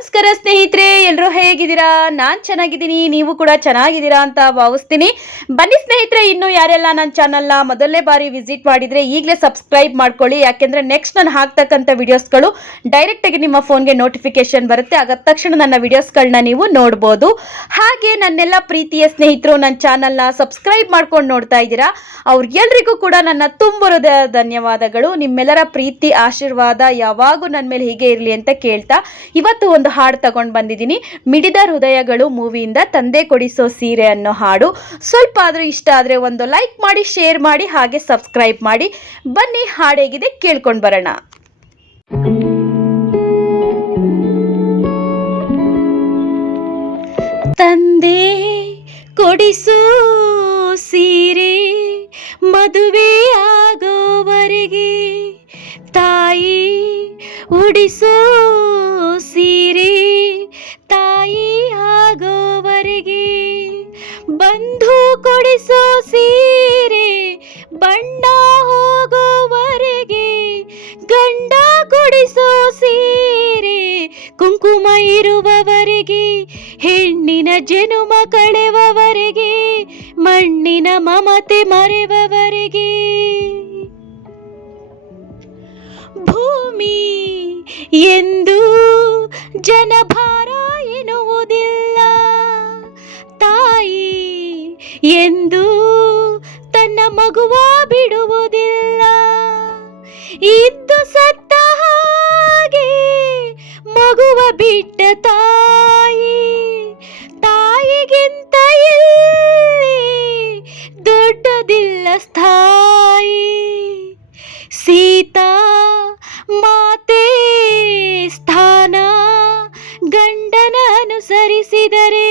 ನಮಸ್ಕಾರ ಸ್ನೇಹಿತರೆ, ಎಲ್ಲರೂ ಹೇಗಿದ್ದೀರಾ? ನಾನು ಚೆನ್ನಾಗಿದ್ದೀನಿ, ನೀವು ಕೂಡ ಚೆನ್ನಾಗಿದ್ದೀರಾ ಅಂತ ಭಾವಿಸ್ತೀನಿ. ಬನ್ನಿ ಸ್ನೇಹಿತರೆ, ಇನ್ನೂ ಯಾರೆಲ್ಲ ನನ್ನ ಚಾನಲ್ನ ಮೊದಲನೇ ಬಾರಿ ವಿಸಿಟ್ ಮಾಡಿದರೆ ಈಗಲೇ ಸಬ್ಸ್ಕ್ರೈಬ್ ಮಾಡ್ಕೊಳ್ಳಿ. ಯಾಕೆಂದರೆ ನೆಕ್ಸ್ಟ್ ನಾನು ಹಾಕ್ತಕ್ಕಂಥ ವಿಡಿಯೋಸ್ಗಳು ಡೈರೆಕ್ಟಾಗಿ ನಿಮ್ಮ ಫೋನ್ಗೆ ನೋಟಿಫಿಕೇಶನ್ ಬರುತ್ತೆ. ಆಗ ತಕ್ಷಣ ನನ್ನ ವಿಡಿಯೋಸ್ಗಳನ್ನ ನೀವು ನೋಡ್ಬೋದು. ಹಾಗೆ ನನ್ನೆಲ್ಲ ಪ್ರೀತಿಯ ಸ್ನೇಹಿತರು ನನ್ನ ಚಾನಲ್ನ ಸಬ್ಸ್ಕ್ರೈಬ್ ಮಾಡ್ಕೊಂಡು ನೋಡ್ತಾ ಇದ್ದೀರಾ, ಅವ್ರಿಗೆಲ್ರಿಗೂ ಕೂಡ ನನ್ನ ತುಂಬ ಹೃದಯದ ಧನ್ಯವಾದಗಳು. ನಿಮ್ಮೆಲ್ಲರ ಪ್ರೀತಿ ಆಶೀರ್ವಾದ ಯಾವಾಗೂ ನನ್ನ ಮೇಲೆ ಹೀಗೆ ಇರಲಿ ಅಂತ ಕೇಳ್ತಾ ಇವತ್ತು ಒಂದು ಹಾಡು ತಗೊಂಡು ಬಂದಿದ್ದೀನಿ. ಮಿಡಿದ ಹೃದಯಗಳು ಮೂವಿಯಿಂದ ತಂದೆ ಕೊಡಿಸೋ ಸೀರೆ ಅನ್ನೋ ಹಾಡು. ಸ್ವಲ್ಪ ಆದರೂ ಇಷ್ಟ ಆದರೆ ಒಂದು ಲೈಕ್ ಮಾಡಿ, ಶೇರ್ ಮಾಡಿ, ಹಾಗೆ ಸಬ್ಸ್ಕ್ರೈಬ್ ಮಾಡಿ. ಬನ್ನಿ ಹಾಡು ಹೇಗಿದೆ ಕೇಳ್ಕೊಂಡು ಬರೋಣ. ತಂದೆ ಕೊಡಿಸೋ ಸೀರೆ ಮದುವೆ ಆಗೋವರೆಗೆ, ತಾಯಿ ಉಡಿಸೋ ಸೀರೆ ತಾಯಿ ಆಗೋವರೆಗೆ, ಬಂಧು ಕೊಡಿಸೋ ಸೀರೆ ಬಣ್ಣ ಹೋಗೋವರೆಗೆ, ಗಂಡ ಕೊಡಿಸೋ ಸೀರೆ ಕುಂಕುಮ ಇರುವವರೆಗೆ, ಹೆಣ್ಣಿನ ಜನುಮ ಕಳೆವವರೆಗೆ, ಮಣ್ಣಿನ ಮಮತೆ ಮರೆವವರೆಗೆ. ಭೂಮಿ ಎಂದು ಜನಭಾರ ಎನ್ನುವುದಿಲ್ಲ, ತಾಯಿ ಎಂದು ತನ್ನ ಮಗುವ ಬಿಡುವುದಿಲ್ಲ. ಇದ್ದು ಸತ್ತ ಹಾಗೆ ಮಗುವ ಬಿಟ್ಟ ತಾಯಿ, ತಾಯಿಗಿಂತ ಇಲ್ಲಿ ದೊಡ್ಡದಿಲ್ಲ ಸ್ಥಾಯಿ. ಸೀತಾ ಮಾತೆ ಸ್ಥಾನ ಗಂಡನ ಅನುಸರಿಸಿದರೆ,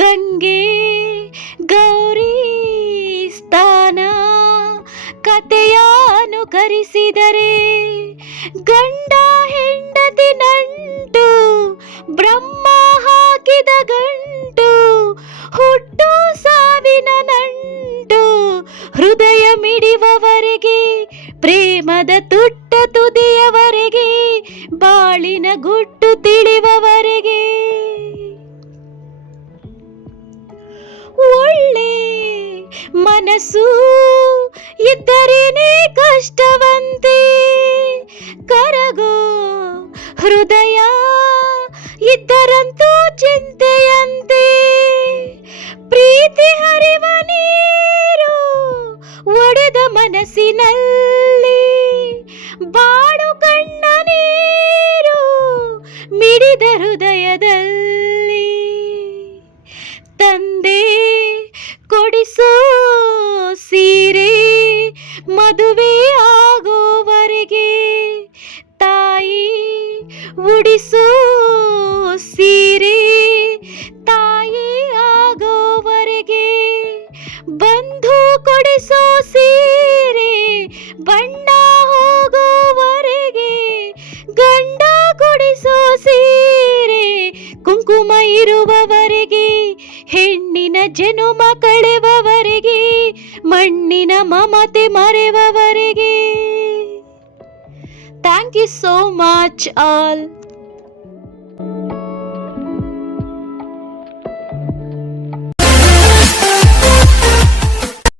ಗಂಗೆ ಗೌರಿ ಸ್ಥಾನ ಕಥೆಯ ಅನುಕರಿಸಿದರೆ, ಗಂಡ ಹೆಂಡತಿ ನಂಟು ಬ್ರಹ್ಮ ಹಾಕಿದ ಗಂಟು, ಹುಟ್ಟು ಸಾವಿನ ನಂಟು ಹೃದಯ ಮಿಡಿವವರೆಗೆ, ಪ್ರೇಮದ ತುಟ್ಟ ತುದಿಯವರೆಗೆ, ಬಾಳಿನ ಗುಟ್ಟು ತಿಳಿವವರೆಗೆ. ಒಳ್ಳೆ ಮನಸ್ಸು ಇದ್ದರೇನೆ ಕಷ್ಟವಂತೆ, ಕರಗೋ ಹೃದಯ ಇದ್ದರಂತೂ ಚಿಂತೆಯಂತೆ. ಪ್ರೀತಿ ಹರಿವ ನೀರು ಒಡೆದ ಮನಸ್ಸಿನಲ್ಲಿ, ಬಾಡು ಕಣ್ಣ ನೀರು ಮಿಡಿದ ಹೃದಯದಲ್ಲಿ. ತಂದೆ ಕೊಡಿಸೋ ಸೀರೆ ಮದುವೆ ಆಗೋವರೆಗೆ, ತಾಯಿ ಉಡಿಸೋ ಸೀರೆ ತಾಯಿ ಆಗೋವರೆಗೆ, ಬಂಧು ಕೊಡಿಸೋ ಸೀರೆ ಬಣ್ಣ ಹೋಗೋವರೆಗೆ, ಗಂಡ ಕೊಡಿಸೋ ಸೀರೆ ಕುಂಕುಮ ಇರುವವರೆಗೆ, ಹೆಣ್ಣಿನ ಜನುಮ ಕಳೆವವರೆಗೆ, ಮಣ್ಣಿನ ಮಮತೆ ಮರೆವವರೆಗೆ. Thank you so much all.